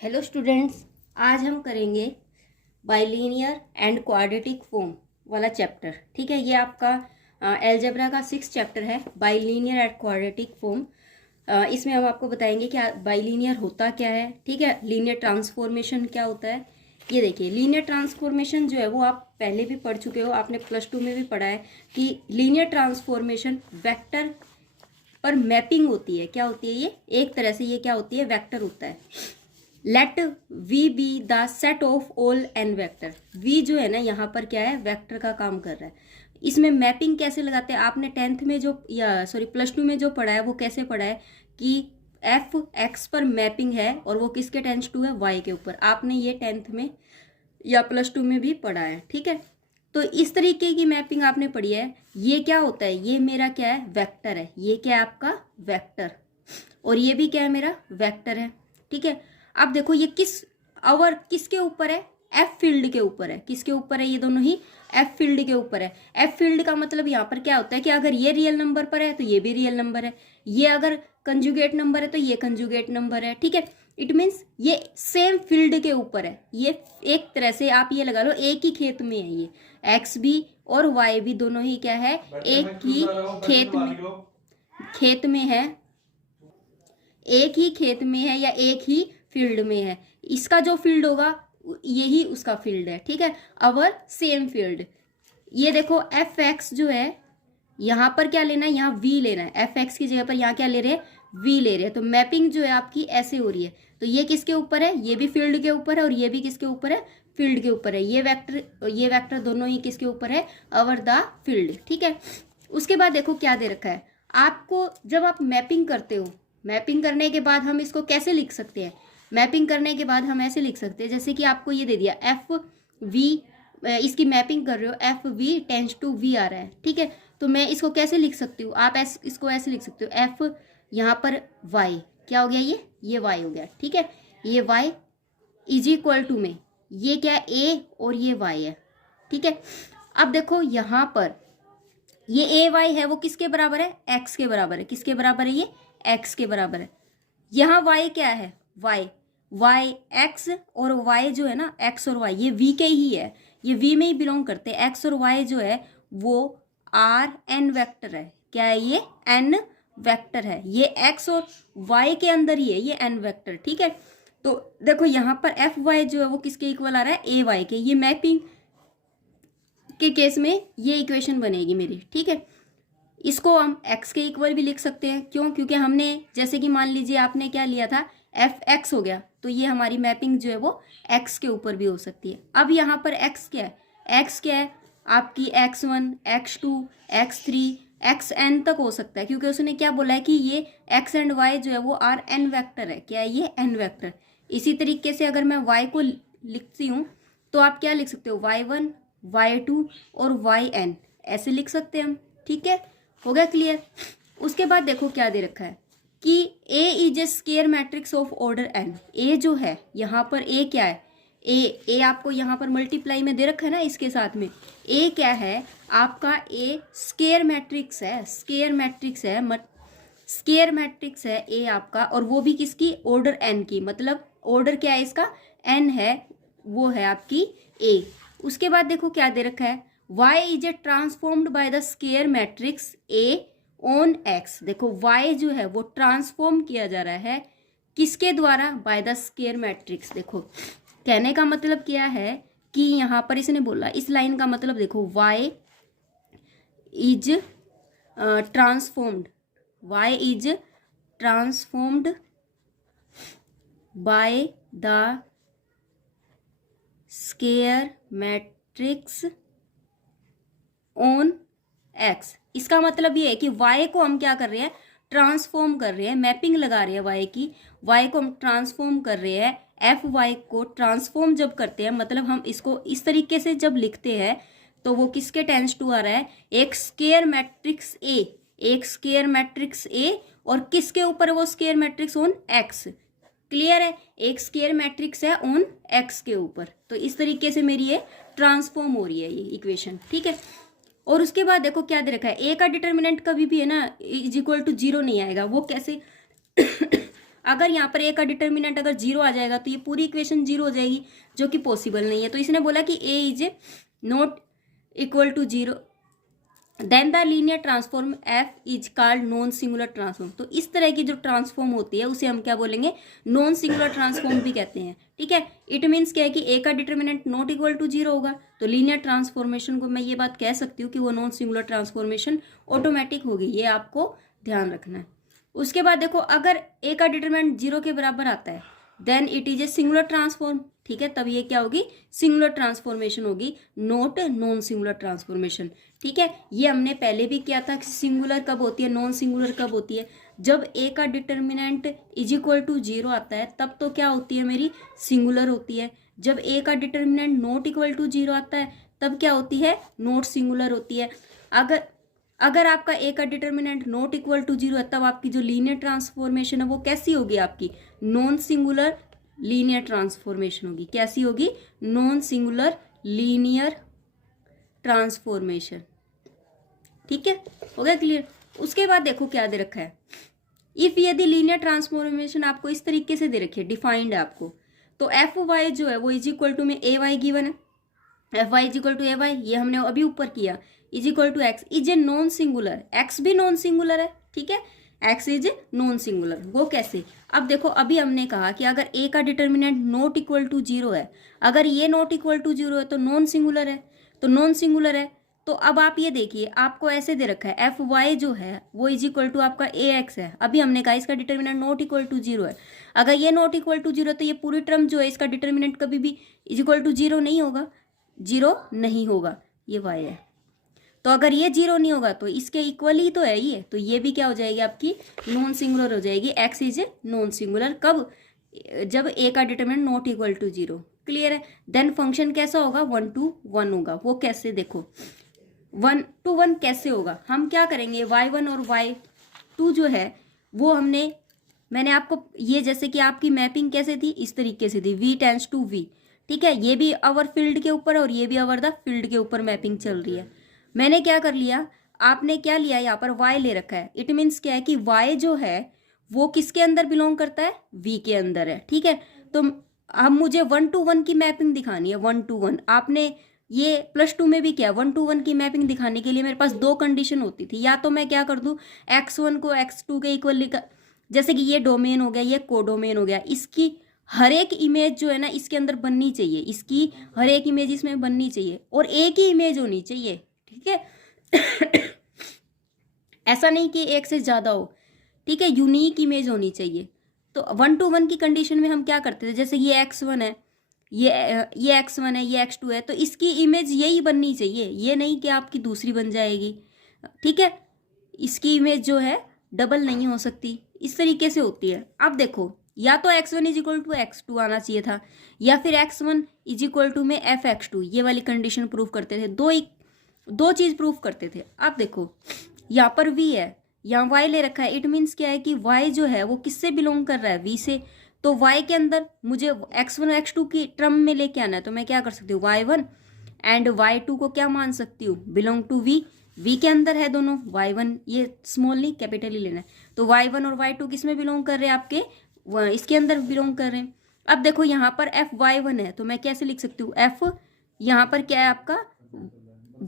Hello students, आज हम करेंगे बाइलिनियर एंड क्वाड्रेटिक फॉर्म वाला चैप्टर। ठीक है, ये आपका अलजेब्रा का 6 चैप्टर है, बाइलिनियर एंड क्वाड्रेटिक फॉर्म। इसमें हम आपको बताएंगे कि बाइलिनियर होता क्या है। ठीक है, लीनियर ट्रांसफॉर्मेशन क्या होता है। ये देखिए, लीनियर ट्रांसफॉर्मेशन जो है वो आप पहले भी पढ़ चुके हो, आपने +2 में भी पढ़ा है कि लीनियर ट्रांसफॉर्मेशन वेक्टर पर मैपिंग होती है। क्या होती है ये? एक तरह से ये क्या होती है? वेक्टर होता है। Let V be the set of all n vector. V जो है ना यहाँ पर क्या है? वेक्टर का काम कर रहा है। इसमें मैपिंग कैसे लगाते हैं? आपने 10th में जो +2 में जो पढ़ा है वो कैसे पढ़ा है कि एफ एक्स पर मैपिंग है और वो किसके टेंस टू है? वाई के ऊपर। आपने ये 10th में या +2 में भी पढ़ा है। ठीक है, तो इस तरीके की मैपिंग आपने पढ़ी है। ये क्या होता है? ये मेरा क्या है? वेक्टर है। ये क्या है? आपका वेक्टर। और ये भी क्या है? मेरा वेक्टर है। ठीक है, अब देखो ये किसके ऊपर है? एफ फील्ड के ऊपर है। किसके ऊपर है? ये दोनों ही एफ फील्ड के ऊपर है। एफ फील्ड का मतलब यहाँ पर क्या होता है कि अगर ये रियल नंबर पर है तो ये भी रियल नंबर है, ये अगर कंजुगेट नंबर है तो ये कंजुगेट नंबर है। ठीक है, इट मीन्स ये सेम फील्ड के ऊपर है। ये एक तरह से आप ये लगा लो, एक ही खेत में है। ये एक्स भी और वाई भी दोनों ही क्या है? एक ही खेत में है, एक ही खेत में है या एक ही फील्ड में है। इसका जो फील्ड होगा यही उसका फील्ड है। ठीक है, अवर सेम फील्ड। ये देखो एफ एक्स जो है यहाँ पर क्या लेना है? यहाँ वी लेना है। एफ एक्स की जगह पर यहाँ क्या ले रहे हैं? वी ले रहे हैं। तो मैपिंग जो है आपकी ऐसे हो रही है। तो ये किसके ऊपर है? ये भी फील्ड के ऊपर है और ये भी किसके ऊपर है? फील्ड के ऊपर है। ये वेक्टर दोनों ही किसके ऊपर है? अवर द फील्ड। ठीक है, उसके बाद देखो क्या दे रखा है आपको। जब आप मैपिंग करते हो, मैपिंग करने के बाद हम इसको कैसे लिख सकते हैं? मैपिंग करने के बाद हम ऐसे लिख सकते हैं, जैसे कि आपको ये दे दिया एफ वी, इसकी मैपिंग कर रहे हो, F V tends to V आ रहा है। ठीक है, तो मैं इसको कैसे लिख सकती हूँ? आप इसको ऐसे लिख सकते हो, एफ यहाँ पर वाई क्या हो गया? ये वाई हो गया। ठीक है, ये वाई इज इक्वल टू में ये क्या है? ए और ये वाई है। ठीक है, अब देखो यहाँ पर ये ए वाई है वो किसके बराबर है? एक्स के बराबर है। किसके बराबर है? ये एक्स के बराबर है। यहाँ वाई क्या है? वाई एक्स और वाई जो है ना, एक्स और वाई ये वी के ही है, ये वी में ही बिलोंग करते हैं। एक्स और वाई जो है वो आर एन वेक्टर है। क्या है? ये एन वेक्टर है। ये एक्स और वाई के अंदर ही है ये एन वेक्टर। ठीक है, तो देखो यहाँ पर एफ वाई जो है वो किसके इक्वल आ रहा है? ए वाई के। ये मैपिंग के केस में ये इक्वेशन बनेगी मेरी। ठीक है, इसको हम x के इक्वल भी लिख सकते हैं। क्यों? क्योंकि हमने जैसे कि मान लीजिए आपने क्या लिया था, एफ एक्स हो गया, तो ये हमारी मैपिंग जो है वो x के ऊपर भी हो सकती है। अब यहाँ पर x क्या है? x क्या है? आपकी x1 x2 x3 xn तक हो सकता है, क्योंकि उसने क्या बोला है कि ये x एंड y जो है वो आर एन वेक्टर है। क्या है? ये एन वेक्टर। इसी तरीके से अगर मैं y को लिखती हूँ तो आप क्या लिख सकते हो? y1 y2 और yn ऐसे लिख सकते हैं हम। ठीक है, हो गया क्लियर? उसके बाद देखो क्या दे रखा है कि A is a square matrix of order n। A जो है यहाँ पर A क्या है? A आपको यहाँ पर मल्टीप्लाई में दे रखा है ना इसके साथ में। A क्या है? आपका A स्केयर मैट्रिक्स है। स्केयर मैट्रिक्स है A आपका, और वो भी किसकी? ऑर्डर n की। मतलब ऑर्डर क्या है इसका? n है, वो है आपकी A। उसके बाद देखो क्या दे रखा है, y is a transformed by the square matrix A on x। देखो y जो है वो ट्रांसफॉर्म किया जा रहा है किसके द्वारा? By the square matrix. देखो कहने का मतलब क्या है कि यहाँ पर इसने बोला, इस लाइन का मतलब देखो y is transformed, y is transformed by the square matrix on x. इसका मतलब ये है कि y को हम क्या कर रहे हैं? ट्रांसफॉर्म कर रहे हैं, मैपिंग लगा रहे हैं y की। y को हम ट्रांसफॉर्म कर रहे हैं। एफ वाई को ट्रांसफॉर्म जब करते हैं, मतलब हम इसको इस तरीके से जब लिखते हैं तो वो किसके टेंस टू आ रहा है? एक स्केयर मैट्रिक्स ए, एक स्केयर मैट्रिक्स ए, और किसके ऊपर वो square matrix? On x. Clear है? एक स्केयर मैट्रिक्स है ऑन एक्स के ऊपर। तो इस तरीके से मेरी ये ट्रांसफॉर्म हो रही है ये इक्वेशन। ठीक है, और उसके बाद देखो क्या दे रखा है, ए का डिटर्मिनेंट कभी भी है ना इज इक्वल टू 0 नहीं आएगा। वो कैसे? अगर यहाँ पर ए का डिटर्मिनेंट अगर जीरो आ जाएगा तो ये पूरी इक्वेशन जीरो हो जाएगी, जो कि पॉसिबल नहीं है। तो इसने बोला कि A is not equal to zero, then the linear transform F is called non singular transform. तो इस तरह की जो ट्रांसफॉर्म होती है उसे हम क्या बोलेंगे, नॉन सिंगुलर ट्रांसफॉर्म भी कहते हैं। ठीक है, इट मीन्स क्या है कि ए का determinant not equal to zero होगा, तो लीनियर ट्रांसफॉर्मेशन को मैं ये बात कह सकती हूँ कि वो नॉन सिंगुलर ट्रांसफॉर्मेशन ऑटोमेटिक होगी, ये आपको ध्यान रखना है। उसके बाद देखो, अगर ए का डिटर्मिनेंट जीरो के बराबर आता है then it is a singular transform. ठीक है, तब ये क्या होगी, सिंगुलर ट्रांसफॉर्मेशन होगी, नॉट नॉन सिंगुलर ट्रांसफॉर्मेशन। ठीक है, ये हमने पहले भी किया था कि सिंगुलर कब होती है, नॉन सिंगुलर कब होती है, जब ए का determinant is equal to zero आता है तब तो क्या होती है मेरी, सिंगुलर होती है। जब ए का determinant not equal to zero आता है तब क्या होती है, नॉट सिंगुलर होती है। अगर आपका ए का determinant not equal to zero है तब आपकी जो लीनियर ट्रांसफॉर्मेशन है वो कैसी होगी, आपकी नॉन सिंगुलर लीनियर ट्रांसफॉर्मेशन होगी। कैसी होगी, नॉन सिंगुलर लीनियर ट्रांसफॉर्मेशन। ठीक है, हो गया क्लियर। उसके बाद देखो क्या दे रखा है, इफ यदि लीनियर ट्रांसफॉर्मेशन आपको इस तरीके से दे रखी है, डिफाइंड है आपको, तो एफ वाई जो है वो इज इक्वल टू में ए वाई गिवन है, F y is equal to A y, ये हमने अभी ऊपर किया, is equal to x is a non singular, x भी नॉन सिंगुलर है। ठीक है, एक्स इज नॉन सिंगुलर, वो कैसे, अब देखो अभी हमने कहा कि अगर ए का determinant not equal to zero है, अगर ये नॉट इक्वल टू जीरो है तो नॉन सिंगुलर है, तो नॉन सिंगुलर है। तो अब आप ये देखिए, आपको ऐसे दे रखा है एफ वाई जो है वो इज इक्वल टू आपका ए एक्स है, अभी हमने कहा इसका determinant not equal to zero है। अगर ये नॉट इक्वल टू जीरो तो ये पूरी टर्म जो है इसका डिटर्मिनेंट कभी भी इज इक्वल टू जीरो नहीं होगा, जीरो नहीं होगा, ये वाई है। तो अगर ये जीरो नहीं होगा तो इसके इक्वल ही तो है ये, तो ये भी क्या हो जाएगी आपकी, नॉन सिंगुलर हो जाएगी। एक्स इज नॉन सिंगुलर कब, जब ए का determinant not equal to zero. Clear है। देन फंक्शन कैसा होगा, 1 to 1 होगा। वो कैसे, देखो 1 to 1 कैसे होगा, हम क्या करेंगे, y1 और y2 जो है वो मैंने आपको ये, जैसे कि आपकी मैपिंग कैसे थी, इस तरीके से थी, v टेंस टू v। ठीक है, ये भी अवर फील्ड के ऊपर और ये भी अवर द फील्ड के ऊपर मैपिंग चल रही है। मैंने क्या कर लिया, आपने क्या लिया, यहाँ पर y ले रखा है। इट मीन्स क्या है कि y जो है वो किसके अंदर बिलोंग करता है, v के अंदर है। ठीक है, तो अब मुझे 1 to 1 की मैपिंग दिखानी है, 1 to 1। आपने ये +2 में भी किया, 1 to 1 की मैपिंग दिखाने के लिए मेरे पास दो कंडीशन होती थी, या तो मैं क्या कर दूं, x1 को x2 के इक्वल लिखा, जैसे कि ये डोमेन हो गया, ये कोडोमेन हो गया, इसकी हर एक इमेज जो है ना इसके अंदर बननी चाहिए, इसकी हर एक इमेज इसमें बननी चाहिए और एक ही इमेज होनी चाहिए। ठीक है ऐसा नहीं कि एक से ज्यादा हो, ठीक है, यूनिक इमेज होनी चाहिए। तो 1 to 1 की कंडीशन में हम क्या करते थे, जैसे ये x1 है, ये x1 है, ये x2 है, तो इसकी इमेज यही बननी चाहिए, ये नहीं कि आपकी दूसरी बन जाएगी। ठीक है, इसकी इमेज जो है डबल नहीं हो सकती, इस तरीके से होती है। अब देखो, या तो x1 is equal to x2 आना चाहिए था, या फिर x1 इज इक्वल टू में f(x2), ये वाली कंडीशन प्रूफ करते थे, दो चीज प्रूफ करते थे। अब देखो यहाँ पर v है, यहाँ y ले रखा है, इट मीन्स क्या है कि y जो है वो किससे बिलोंग कर रहा है, v से। तो y के अंदर मुझे x1 और x2 की टर्म में लेके आना है, तो मैं क्या कर सकती हूँ, y1 एंड y2 को क्या मान सकती हूँ, बिलोंग टू v के अंदर है दोनों। y1 ये स्मॉल नहीं कैपिटल ही लेना है, तो y1 और y2 किस में बिलोंग कर रहे हैं, आपके इसके अंदर बिलोंग कर रहे हैं। अब देखो यहाँ पर f(y1) है, तो मैं कैसे लिख सकती हूँ, f यहाँ पर क्या है आपका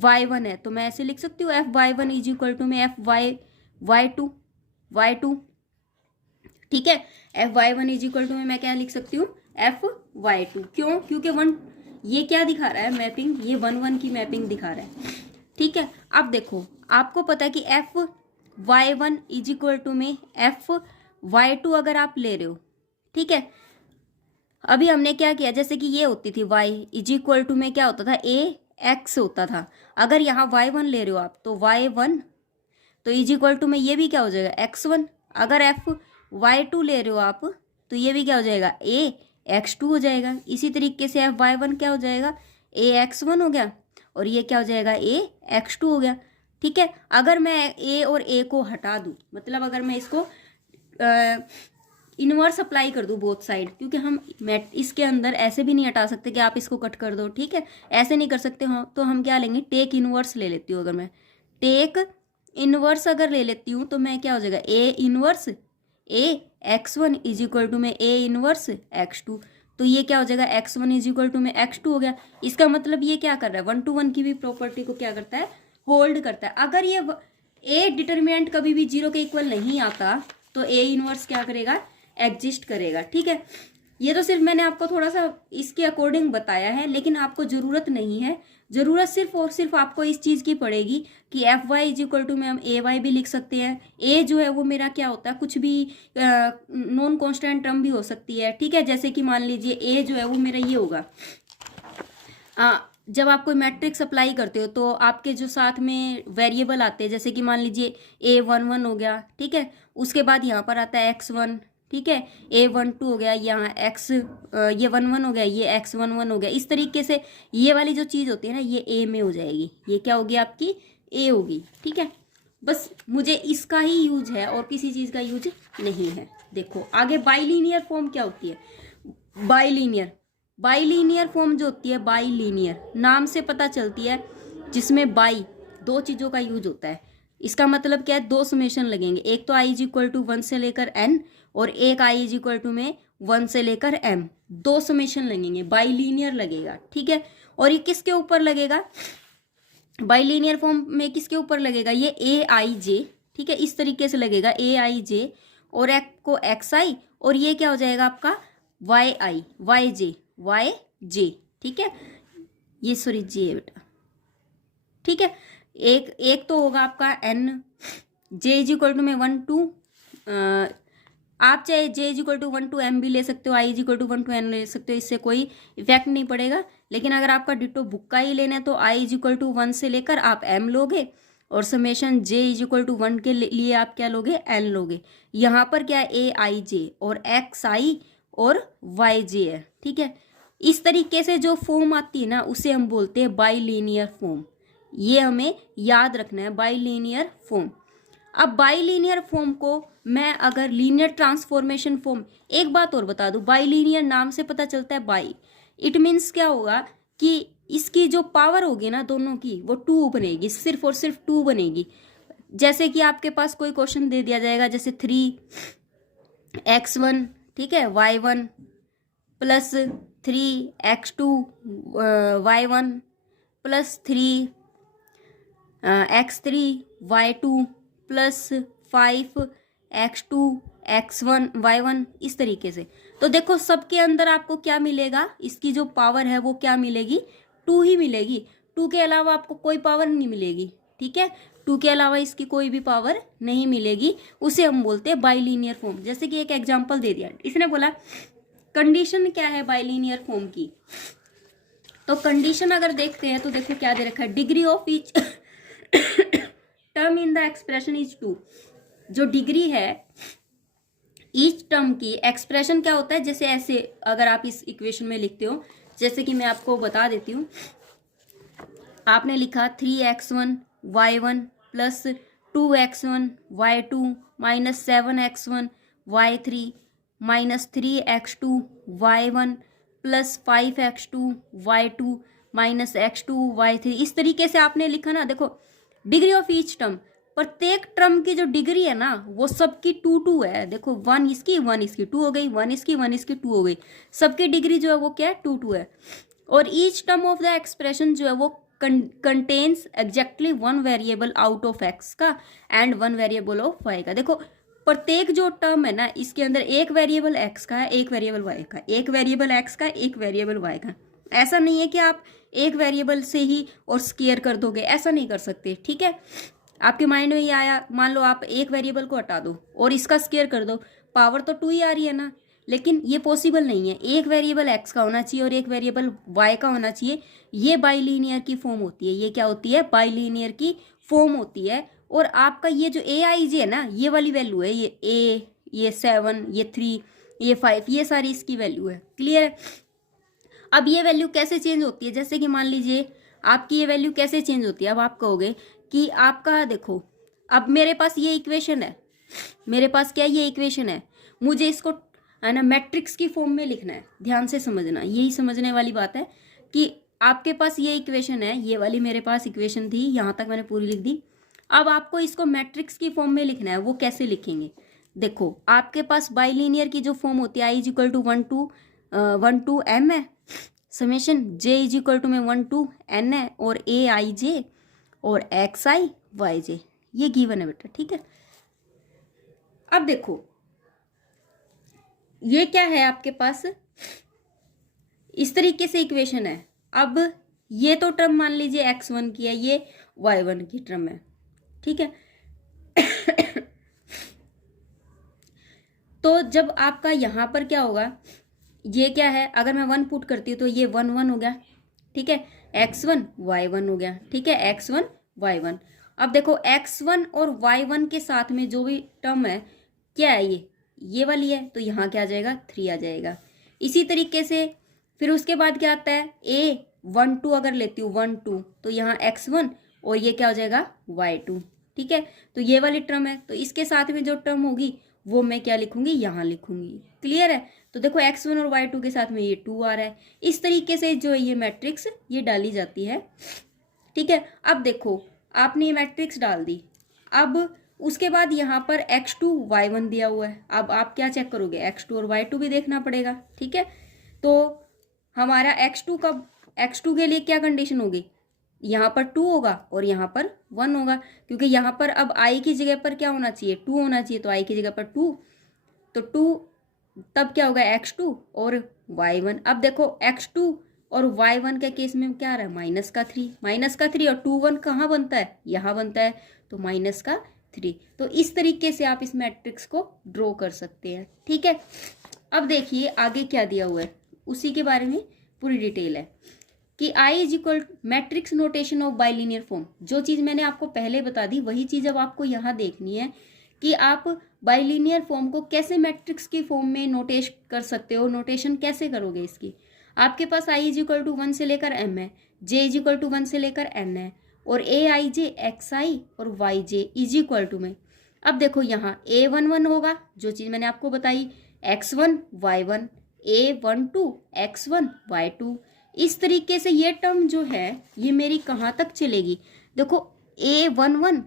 y1 है, तो मैं ऐसे लिख सकती हूँ f(y1) इज इक्वल टू में y2। ठीक है, f(y1) इज इक्वल टू में मैं क्या लिख सकती हूँ, f(y2)। क्यों, क्योंकि 1 ये क्या दिखा रहा है मैपिंग, ये 1 की मैपिंग दिखा रहा है। ठीक है, अब देखो आपको पता है कि f(y1) इज इक्वल टू में f(y2) अगर आप ले रहे हो, ठीक है, अभी हमने क्या किया, जैसे कि ये होती थी y इज इक्वल टू में क्या होता था, ax होता था। अगर यहाँ y1 ले रहे हो आप, तो y1 तो इज इक्वल टू में ये भी क्या हो जाएगा, x1। अगर f(y2) ले रहे हो आप, तो ये भी क्या हो जाएगा, ax2 हो जाएगा। इसी तरीके से f(y1) क्या हो जाएगा, ax1 हो गया, और ये क्या हो जाएगा, ax2 हो गया। ठीक है, अगर मैं a और a को हटा दूँ, मतलब अगर मैं इसको इनवर्स अप्लाई कर दूँ बोथ साइड, क्योंकि हम इसके अंदर ऐसे भी नहीं हटा सकते कि आप इसको कट कर दो। ठीक है, ऐसे नहीं कर सकते हो, तो हम क्या लेंगे, टेक इनवर्स ले लेती हूँ। अगर मैं टेक इनवर्स अगर ले लेती हूँ तो मैं क्या हो जाएगा, x1 इज इक्वल टू में a इनवर्स x2, तो ये क्या हो जाएगा x1 इज इक्वल टू में x2 हो गया। इसका मतलब ये क्या कर रहा है, 1 to 1 की भी प्रॉपर्टी को क्या करता है, होल्ड करता है। अगर ये a डिटरमिनेंट कभी भी 0 के इक्वल नहीं आता तो a इनवर्स क्या करेगा, एग्जिस्ट करेगा। ठीक है, ये तो सिर्फ मैंने आपको थोड़ा सा इसके अकॉर्डिंग बताया है, लेकिन आपको ज़रूरत नहीं है। ज़रूरत सिर्फ और सिर्फ आपको इस चीज़ की पड़ेगी कि F y is equal to में हम ए वाई भी लिख सकते हैं। ए जो है वो मेरा क्या होता है, कुछ भी नॉन कॉन्स्टेंट टर्म भी हो सकती है। ठीक है, जैसे कि मान लीजिए ए जो है वो मेरा ये होगा, जब आप कोई मैट्रिक्स अप्लाई करते हो तो आपके जो साथ में वेरिएबल आते हैं, जैसे कि मान लीजिए A11 हो गया। ठीक है, उसके बाद यहाँ पर आता है x1। ठीक है, A12 हो गया, यहाँ x ये 11 हो गया, ये x11 हो गया। इस तरीके से ये वाली जो चीज़ होती है ना, ये A में हो जाएगी, ये क्या होगी आपकी A होगी। ठीक है, बस मुझे इसका ही यूज है और किसी चीज़ का यूज नहीं है। देखो आगे बाइलीनियर फॉर्म क्या होती है, बाइलीनियर फॉर्म जो होती है, बाइलीनियर नाम से पता चलती है, जिसमें बाई दो चीज़ों का यूज होता है। इसका मतलब क्या है, दो समेशन लगेंगे, एक तो आई इज इक्वल टू 1 से लेकर n और एक आई इज इक्वल टू में 1 से लेकर m, दो समेशन लगेंगे, बाइलीनियर लगेगा। ठीक है, और ये किसके ऊपर लगेगा, बाइलीनियर फॉर्म में किसके ऊपर लगेगा, ये ए आई जे। ठीक है, इस तरीके से लगेगा ए आई जे, और एक को एक्स आई, और ये क्या हो जाएगा आपका वाई आई, वाई जे। ठीक है, ये सॉरी जे बेटा। ठीक है, एक तो होगा आपका n, j is equal to में 1 to आप चाहे j is equal to 1 to m भी ले सकते हो, i is equal to 1 to n ले सकते हो, इससे कोई इफेक्ट नहीं पड़ेगा। लेकिन अगर आपका डिटो बुक का ही लेना है तो आई इज इक्वल टू 1 से लेकर आप m लोगे, और summation j is equal to 1 के लिए आप क्या लोगे, n लोगे। यहाँ पर क्या है, ए आई जे और एक्स आई और वाई जे है। ठीक है, इस तरीके से जो फॉर्म आती है ना, उसे हम बोलते हैं बाइलीनियर फॉर्म। ये हमें याद रखना है, बाइलीनियर फॉर्म। अब बाइलीनियर फॉर्म को मैं अगर लीनियर ट्रांसफॉर्मेशन फॉर्म, एक बात और बता दूं, बाइलीनियर नाम से पता चलता है बाई, इट मीन्स क्या होगा कि इसकी जो पावर होगी ना दोनों की, वो 2 बनेगी, सिर्फ और सिर्फ 2 बनेगी। जैसे कि आपके पास कोई क्वेश्चन दे दिया जाएगा, जैसे 3x1, ठीक है, y1 plus 3x2 y1 plus 3x3 y2 plus 5x2 x1 y1, इस तरीके से। तो देखो सबके अंदर आपको क्या मिलेगा, इसकी जो पावर है वो क्या मिलेगी, 2 ही मिलेगी। 2 के अलावा आपको कोई पावर नहीं मिलेगी। ठीक है, 2 के अलावा इसकी कोई भी पावर नहीं मिलेगी, उसे हम बोलते हैं बाइलीनियर फॉर्म। जैसे कि एक एग्जांपल दे दिया, इसने बोला कंडीशन क्या है बाइलीनियर फॉर्म की, तो कंडीशन अगर देखते हैं तो देखो क्या दे रखा है, degree of each term in the expression is 2। जो डिग्री है ईच टर्म की, एक्सप्रेशन क्या होता है, जैसे ऐसे अगर आप इस इक्वेशन में लिखते हो, जैसे कि मैं आपको बता देती हूँ, आपने लिखा 3x1 y1 plus 2x1 y2 minus 7x1 y3 minus 3x2 y1 plus 5x2 y2 minus x2 y3, इस तरीके से आपने लिखा ना। देखो डिग्री ऑफ ईच टर्म, प्रत्येक टर्म की जो डिग्री है ना वो सबकी 2 है। देखो 1 इसकी 2 हो गई, 1 इसकी 2 हो गई, सबकी डिग्री जो है वो क्या है, 2 है। और each term of the expression जो है वो contains exactly 1 variable out of x का एंड 1 वेरिएबल ऑफ वाई का। देखो प्रत्येक जो टर्म है ना, इसके अंदर एक वेरिएबल एक्स का है, एक वेरिएबल वाई का, एक वेरिएबल एक्स का, एक वेरिएबल वाई का। ऐसा नहीं है कि आप एक वेरिएबल से ही और स्केयर कर दोगे, ऐसा नहीं कर सकते। ठीक है, आपके माइंड में ये आया, मान लो आप एक वेरिएबल को हटा दो और इसका स्केयर कर दो, पावर तो 2 ही आ रही है ना, लेकिन ये पॉसिबल नहीं है। एक वेरिएबल एक्स का होना चाहिए और एक वेरिएबल वाई का होना चाहिए। ये बाइलीनियर की फॉर्म होती है, ये क्या होती है, बाइलीनियर की फॉर्म होती है। और आपका ये जो ए आई जे है ना, ये वाली वैल्यू है, ये ए, ये 7, ये 3, ये 5, ये सारी इसकी वैल्यू है। क्लियर है। अब ये वैल्यू कैसे चेंज होती है, जैसे कि मान लीजिए आपकी ये वैल्यू कैसे चेंज होती है। अब आप कहोगे कि आपका देखो, अब मेरे पास ये इक्वेशन है, मेरे पास क्या ये इक्वेशन है, मुझे इसको है ना मैट्रिक्स की फॉर्म में लिखना है। ध्यान से समझना, यही समझने वाली बात है कि आपके पास ये इक्वेशन है, ये वाली मेरे पास इक्वेशन थी, यहाँ तक मैंने पूरी लिख दी। अब आपको इसको मैट्रिक्स की फॉर्म में लिखना है, वो कैसे लिखेंगे देखो आपके पास बाइलीनियर की जो फॉर्म होती है i is equal to 1 to m है, summation j is equal to में 1 to n है, और ए आई जे और एक्स आई वाई जे, ये गिवन है बेटा, ठीक है। अब देखो ये क्या है आपके पास, इस तरीके से इक्वेशन है। अब ये तो टर्म मान लीजिए x1 की है, ये y1 की टर्म है, ठीक है। तो जब आपका यहाँ पर क्या होगा, ये क्या है, अगर मैं 1 पुट करती हूँ तो ये 1 1 हो गया, ठीक है, x1 y1 हो गया, ठीक है, x1 y1। अब देखो x1 और y1 के साथ में जो भी टर्म है क्या है, ये वाली है, तो यहाँ क्या आ जाएगा 3 आ जाएगा। इसी तरीके से फिर उसके बाद क्या आता है, a 1 2 अगर लेती हूँ 1 2, तो यहाँ x1 और ये क्या हो जाएगा y2, ठीक है। तो ये वाली टर्म है, तो इसके साथ में जो टर्म होगी वो मैं क्या लिखूंगी, यहाँ लिखूंगी, क्लियर है। तो देखो x1 और y2 के साथ में ये 2 आ रहा है। इस तरीके से जो ये मैट्रिक्स ये डाली जाती है, ठीक है। अब देखो आपने ये मैट्रिक्स डाल दी, अब उसके बाद यहाँ पर x2 y1 दिया हुआ है। अब आप क्या चेक करोगे, x2 और y2 भी देखना पड़ेगा, ठीक है। तो हमारा x2 के लिए क्या कंडीशन होगी, यहाँ पर 2 होगा और यहाँ पर 1 होगा, क्योंकि यहाँ पर अब i की जगह पर क्या होना चाहिए, 2 होना चाहिए, तो i की जगह पर 2, तो 2 तब क्या होगा x2 और y1। अब देखो x2 और y1 के केस में क्या आ रहा है, -3 और 2 1 कहाँ बनता है, यहाँ बनता है, तो -3। तो इस तरीके से आप इस मैट्रिक्स को ड्रॉ कर सकते हैं, ठीक है। अब देखिए आगे क्या दिया हुआ है, उसी के बारे में पूरी डिटेल है कि I is equal matrix notation of bilinear form. जो चीज़ मैंने आपको पहले बता दी वही चीज़ अब आपको यहाँ देखनी है कि आप बाइलिनियर फॉर्म को कैसे मैट्रिक्स की फॉर्म में नोटेश कर सकते हो। नोटेशन कैसे करोगे इसकी, आपके पास I इज इक्वल टू 1 से लेकर m है, j इज इक्वल टू 1 से लेकर n है, और ए आई जे एक्स आई और y j is equal to में। अब देखो यहाँ a11 होगा, जो चीज़ मैंने आपको बताई, x1 y1, a12 x1 y2। इस तरीके से ये टर्म जो है ये मेरी कहाँ तक चलेगी, देखो a11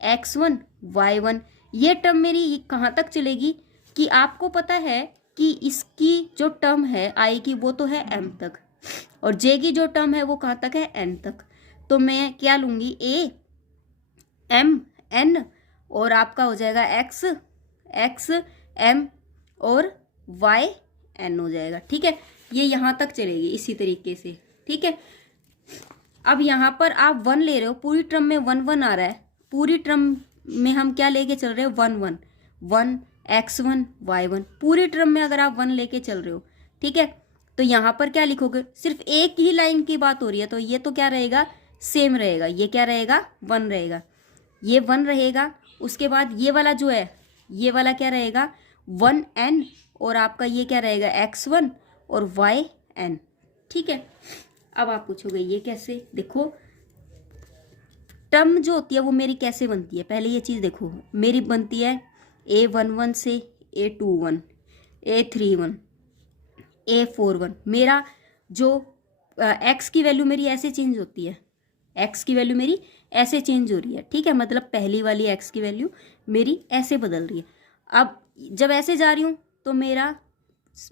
x1 y1 ये टर्म मेरी कहाँ तक चलेगी कि आपको पता है कि इसकी जो टर्म है आई की वो तो है m तक, और j की जो टर्म है वो कहाँ तक है n तक। तो मैं क्या लूँगी, a m n और आपका हो जाएगा x m और y n हो जाएगा, ठीक है। ये यहाँ तक चलेगी इसी तरीके से, ठीक है। अब यहाँ पर आप 1 ले रहे हो, पूरी टर्म में 1 1 आ रहा है, पूरी टर्म में हम क्या लेके चल रहे हो 1 1 1 x1 y1, पूरी टर्म में अगर आप 1 लेके चल रहे हो, ठीक है। तो यहाँ पर क्या लिखोगे, सिर्फ एक ही लाइन की बात हो रही है, तो ये तो क्या रहेगा सेम रहेगा, ये क्या रहेगा 1 रहेगा, ये 1 रहेगा। उसके बाद ये वाला जो है ये वाला क्या रहेगा 1n, और आपका ये क्या रहेगा x1 और yn, ठीक है। अब आप पूछोगे ये कैसे, देखो टर्म जो होती है वो मेरी कैसे बनती है, पहले ये चीज़ देखो, मेरी बनती है a11 से a21 a31 a41। मेरा जो x की वैल्यू मेरी ऐसे चेंज होती है, x की वैल्यू मेरी ऐसे चेंज हो रही है, ठीक है, मतलब पहली वाली x की वैल्यू मेरी ऐसे बदल रही है। अब जब ऐसे जा रही हूँ तो मेरा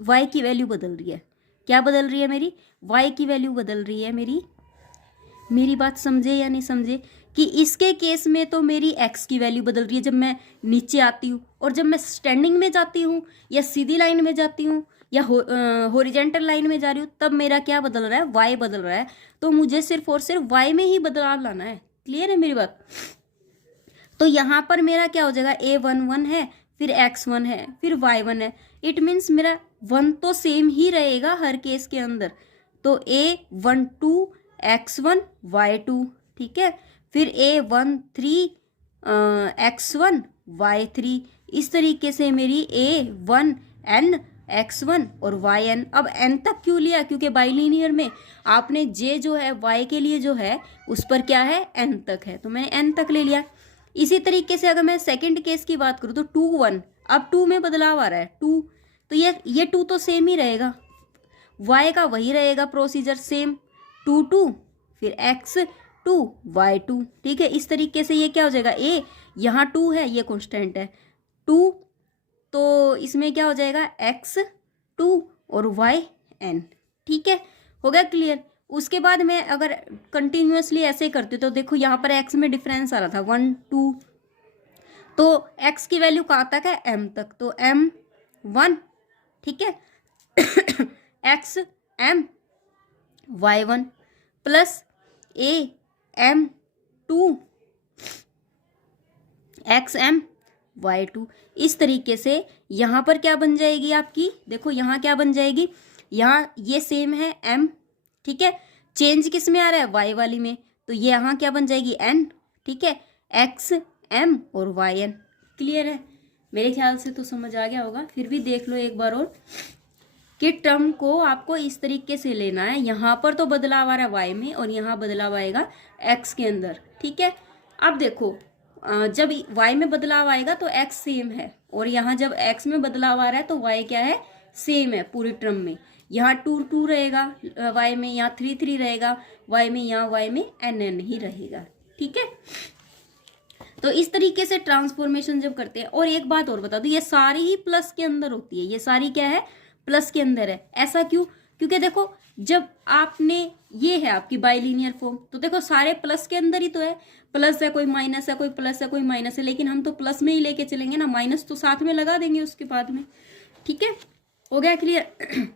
y की वैल्यू बदल रही है, क्या बदल रही है, मेरी y की वैल्यू बदल रही है। मेरी बात समझे या नहीं समझे कि इसके केस में तो मेरी x की वैल्यू बदल रही है जब मैं नीचे आती हूँ, और जब मैं स्टैंडिंग में जाती हूँ या सीधी लाइन में जाती हूँ या हॉरिजेंटल लाइन में जा रही हूँ तब मेरा क्या बदल रहा है, y बदल रहा है। तो मुझे सिर्फ और सिर्फ y में ही बदलाव लाना है, क्लियर है मेरी बात। तो यहाँ पर मेरा क्या हो जाएगा, a11 है, फिर x1 है, फिर y1 है, इट मीन्स मेरा 1 तो सेम ही रहेगा हर केस के अंदर। तो a12 x1 y2, ठीक है, फिर a13 x1 y3। इस तरीके से मेरी a1n x1 और yn। अब n तक क्यों लिया, क्योंकि बाइलिनियर में आपने j जो है y के लिए जो है उस पर क्या है n तक है, तो मैंने n तक ले लिया। इसी तरीके से अगर मैं सेकंड केस की बात करूँ तो 2 1, अब 2 में बदलाव आ रहा है 2, तो ये 2 तो सेम ही रहेगा, y का वही रहेगा प्रोसीजर सेम, 2 2 फिर x2 y2, ठीक है। इस तरीके से ये क्या हो जाएगा, a यहाँ 2 है ये कांस्टेंट है, 2 तो इसमें क्या हो जाएगा x2 और yn, ठीक है, हो गया क्लियर। उसके बाद मैं अगर कंटिन्यूअसली ऐसे करती हूँ तो देखो यहाँ पर x में डिफरेंस आ रहा था 1 2, तो x की वैल्यू कहाँ तक है m तक, तो m1, ठीक है x m y1 plus a m2 x m y2। इस तरीके से यहाँ पर क्या बन जाएगी आपकी, देखो यहाँ क्या बन जाएगी, यहाँ ये सेम है m, ठीक है, चेंज किस में आ रहा है y वाली में, तो ये यहाँ क्या बन जाएगी n, ठीक है, x m और yn। क्लियर है, मेरे ख्याल से तो समझ आ गया होगा, फिर भी देख लो एक बार और कि टर्म को आपको इस तरीके से लेना है। यहाँ पर तो बदलाव आ रहा है y में और यहाँ बदलाव आएगा x के अंदर, ठीक है। अब देखो जब y में बदलाव आएगा तो x सेम है, और यहाँ जब x में बदलाव आ रहा है तो y क्या है, सेम है पूरी टर्म में। यहाँ 2 2 रहेगा y में, यहाँ 3 3 रहेगा y में, यहाँ y में n n ही रहेगा, ठीक है। तो इस तरीके से ट्रांसफॉर्मेशन जब करते हैं, और एक बात और बता दूं, ये सारी ही प्लस के अंदर होती है, ये सारी क्या है, प्लस के अंदर है। ऐसा क्यों, क्योंकि देखो जब आपने, ये है आपकी बाइलिनियर फॉर्म, तो देखो सारे प्लस के अंदर ही तो है, प्लस है कोई माइनस है, कोई प्लस है कोई माइनस है, लेकिन हम तो प्लस में ही लेके चलेंगे ना, माइनस तो साथ में लगा देंगे उसके बाद में, ठीक है, हो गया क्लियर।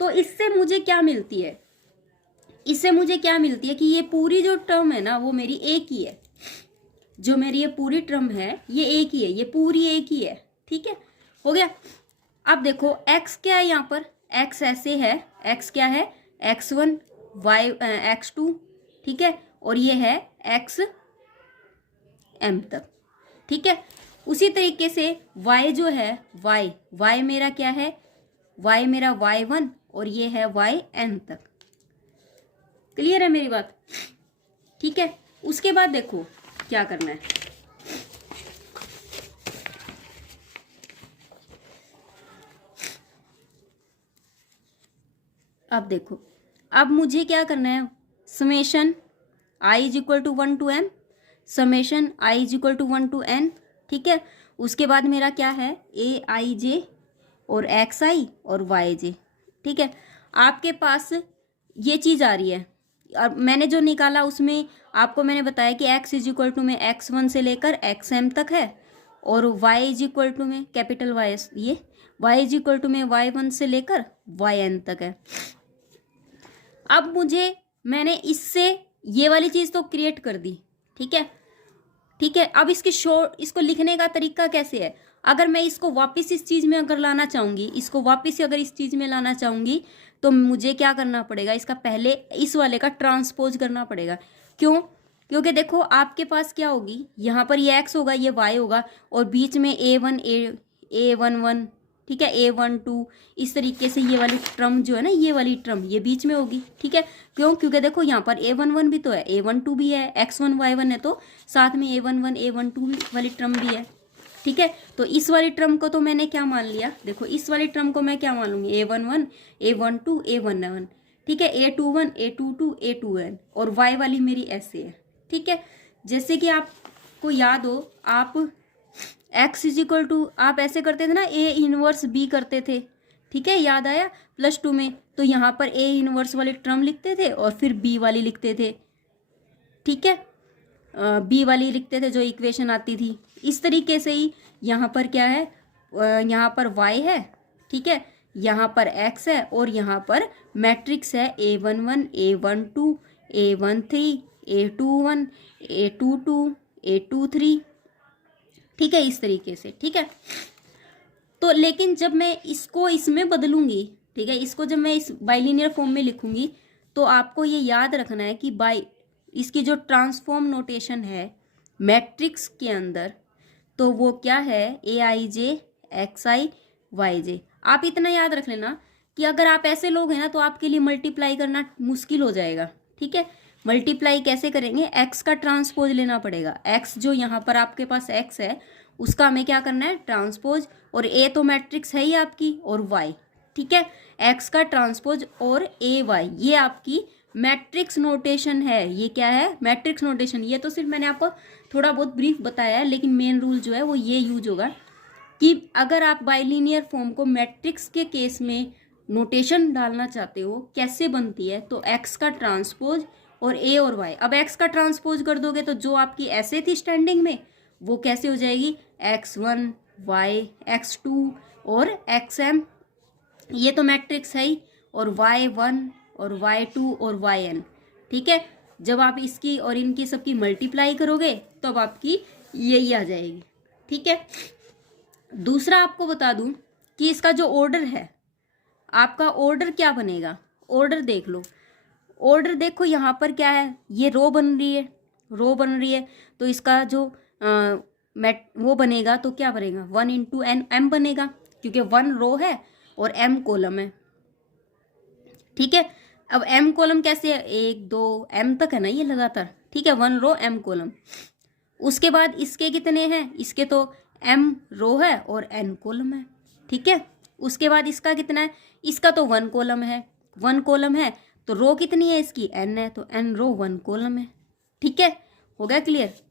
तो इससे मुझे क्या मिलती है, इससे मुझे क्या मिलती है कि ये पूरी जो टर्म है ना वो मेरी एक ही है, जो मेरी ये पूरी टर्म है ये एक ही है, ये पूरी एक ही है, ठीक है, हो गया। अब देखो x क्या है, यहाँ पर x ऐसे है, x क्या है x1 y x2, ठीक है, और ये है x m तक, ठीक है। उसी तरीके से y जो है y मेरा क्या है, y मेरा y1 और ये है yn तक। क्लियर है मेरी बात, ठीक है। उसके बाद देखो क्या करना है, अब देखो, अब मुझे क्या करना है, summation i is equal to 1 to m, summation i is equal to 1 to n, ठीक है। उसके बाद मेरा क्या है a i j और x i और y j, ठीक है। आपके पास ये चीज़ आ रही है, और मैंने जो निकाला उसमें आपको मैंने बताया कि x इज इक्वल टू में x1 से लेकर xm तक है, और y इज इक्वल टू में कैपिटल Y, ये y इज इक्वल टू में y1 से लेकर yn तक है। अब मुझे, मैंने इससे ये वाली चीज़ तो क्रिएट कर दी, ठीक है, ठीक है। अब इसके इसको लिखने का तरीका कैसे है, अगर मैं इसको वापस इस चीज़ में अगर लाना चाहूँगी, इसको वापस अगर इस चीज़ में लाना चाहूँगी तो मुझे क्या करना पड़ेगा, इसका पहले इस वाले का ट्रांसपोज करना पड़ेगा। क्यों, क्योंकि देखो आपके पास क्या होगी, यहाँ पर ये x होगा, ये y होगा, और बीच में a1 a11, ठीक है, a12, इस तरीके से ये वाली ट्रम जो है ना, ये वाली ट्रम ये बीच में होगी, ठीक है। क्यों, क्योंकि देखो यहाँ पर a11 भी तो है, a12 भी है, x1 y1 है, तो साथ में a11 a12 वाली ट्रम भी है, ठीक है। तो इस वाली ट्रम को तो मैंने क्या मान लिया, देखो इस वाली ट्रम को मैं क्या मान लूंगी, a11 a12 a11, ठीक है, a21 a22 a2n, और y वाली मेरी ऐसे है, ठीक है। जैसे कि आपको याद हो, आप x इज इक्वल टू, आप ऐसे करते थे ना, a इनवर्स b करते थे, ठीक है, याद आया +2 में, तो यहाँ पर a इनवर्स वाली ट्रम लिखते थे और फिर b वाली लिखते थे, ठीक है, b वाली लिखते थे जो इक्वेशन आती थी। इस तरीके से ही यहाँ पर क्या है, यहाँ पर y है, ठीक है, यहाँ पर x है, और यहाँ पर मैट्रिक्स है a11 a12 a13 a21 a22 a23, ठीक है, इस तरीके से, ठीक है। तो लेकिन जब मैं इसको इसमें बदलूंगी, ठीक है, इसको जब मैं इस बाइलिनियर फॉर्म में लिखूंगी, तो आपको ये याद रखना है कि इसकी जो ट्रांसफॉर्म नोटेशन है मैट्रिक्स के अंदर, तो वो क्या है, ए आई जे एक्स आई वाई जे। आप इतना याद रख लेना कि अगर आप ऐसे लोग हैं ना तो आपके लिए मल्टीप्लाई करना मुश्किल हो जाएगा, ठीक है। मल्टीप्लाई कैसे करेंगे, एक्स का ट्रांसपोज लेना पड़ेगा, एक्स जो यहाँ पर आपके पास एक्स है उसका हमें क्या करना है, ट्रांसपोज, और ए तो मैट्रिक्स है ही आपकी, और वाई, ठीक है, एक्स का ट्रांसपोज और ए वाई, ये आपकी मैट्रिक्स नोटेशन है। ये क्या है, मैट्रिक्स नोटेशन। ये तो सिर्फ मैंने आपको थोड़ा बहुत ब्रीफ बताया है, लेकिन मेन रूल जो है वो ये यूज होगा कि अगर आप बाइलिनियर फॉर्म को मैट्रिक्स के केस में नोटेशन डालना चाहते हो कैसे बनती है, तो एक्स का ट्रांसपोज और ए और वाई। अब एक्स का ट्रांसपोज कर दोगे तो जो आपकी ऐसे थी स्टैंडिंग में वो कैसे हो जाएगी, x1 y x2 और xm, ये तो मैट्रिक्स है ही, और y1 और y2 और yn। ठीक है, जब आप इसकी और इनकी सबकी मल्टीप्लाई करोगे तो अब आपकी यही आ जाएगी। ठीक है, दूसरा आपको बता दूं कि इसका जो ऑर्डर है, आपका ऑर्डर क्या बनेगा, ऑर्डर देख लो। ऑर्डर देखो यहाँ पर क्या है, ये रो बन रही है, रो बन रही है, तो इसका जो वो बनेगा तो क्या बनेगा, 1 इंटू एन एम बनेगा, क्योंकि 1 रो है और m कॉलम है। ठीक है, अब m कॉलम कैसे है, 1 2 m तक है ना ये लगातार। ठीक है, 1 रो m कॉलम। उसके बाद इसके कितने हैं, इसके तो m रो है और n कॉलम है। ठीक है, उसके बाद इसका कितना है, इसका तो 1 कॉलम है, 1 कॉलम है, तो रो कितनी है इसकी, n है, तो n रो 1 कॉलम है। ठीक है, हो गया क्लियर।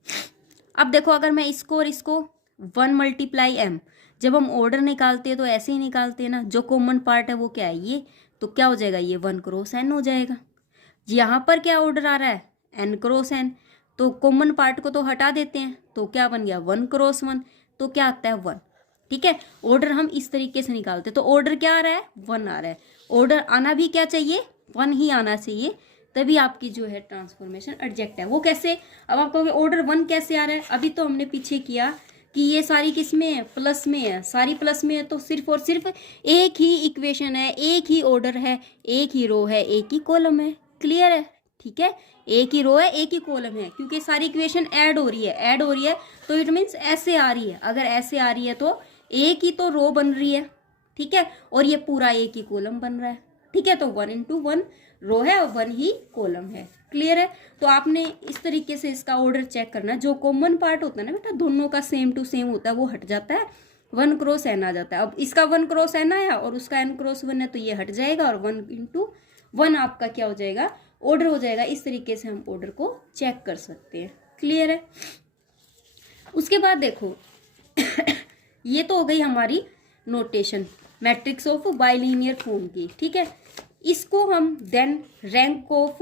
अब देखो अगर मैं इसको और इसको 1 मल्टीप्लाई m, जब हम ऑर्डर निकालते हैं तो ऐसे ही निकालते हैं ना, जो कॉमन पार्ट है वो क्या है ये, तो क्या हो जाएगा, ये 1 क्रॉस n हो जाएगा। यहाँ पर क्या ऑर्डर आ रहा है, n क्रॉस n, तो कॉमन पार्ट को तो हटा देते हैं, तो क्या बन गया 1 क्रॉस 1, तो क्या आता है 1। ठीक है, ऑर्डर हम इस तरीके से निकालते हैं, तो ऑर्डर क्या आ रहा है, 1 आ रहा है। ऑर्डर आना भी क्या चाहिए, 1 ही आना चाहिए, तभी आपकी जो है ट्रांसफॉर्मेशन एग्जैक्ट है। वो कैसे, अब आप कहोगे ऑर्डर 1 कैसे आ रहा है, अभी तो हमने पीछे किया कि ये सारी किस में है, प्लस में है, सारी प्लस में है, तो सिर्फ और सिर्फ एक ही इक्वेशन है, एक ही ऑर्डर है, एक ही रो है, एक ही कॉलम है। क्लियर है, ठीक है, एक ही रो है, एक ही कॉलम है, क्योंकि सारी इक्वेशन ऐड हो रही है, ऐड हो रही है, तो इट मीन्स ऐसे आ रही है। अगर ऐसे आ रही है तो एक ही तो रो बन रही है, ठीक है, और ये पूरा एक ही कॉलम बन रहा है। ठीक है, तो 1 इंटू 1 रो है और 1 ही कॉलम है। क्लियर है, तो आपने इस तरीके से इसका ऑर्डर चेक करना। जो कॉमन पार्ट होता है ना बेटा, दोनों का सेम टू सेम होता है, वो हट जाता है, 1 क्रॉस n आ जाता है। अब इसका 1 क्रॉस n आया और उसका n क्रॉस 1 है, तो ये हट जाएगा और 1 इंटू 1 आपका क्या हो जाएगा, ऑर्डर हो जाएगा। इस तरीके से हम ऑर्डर को चेक कर सकते हैं। क्लियर है, उसके बाद देखो ये तो हो गई हमारी notation matrix of bilinear form की। ठीक है, इसको हम देन रैंक ऑफ,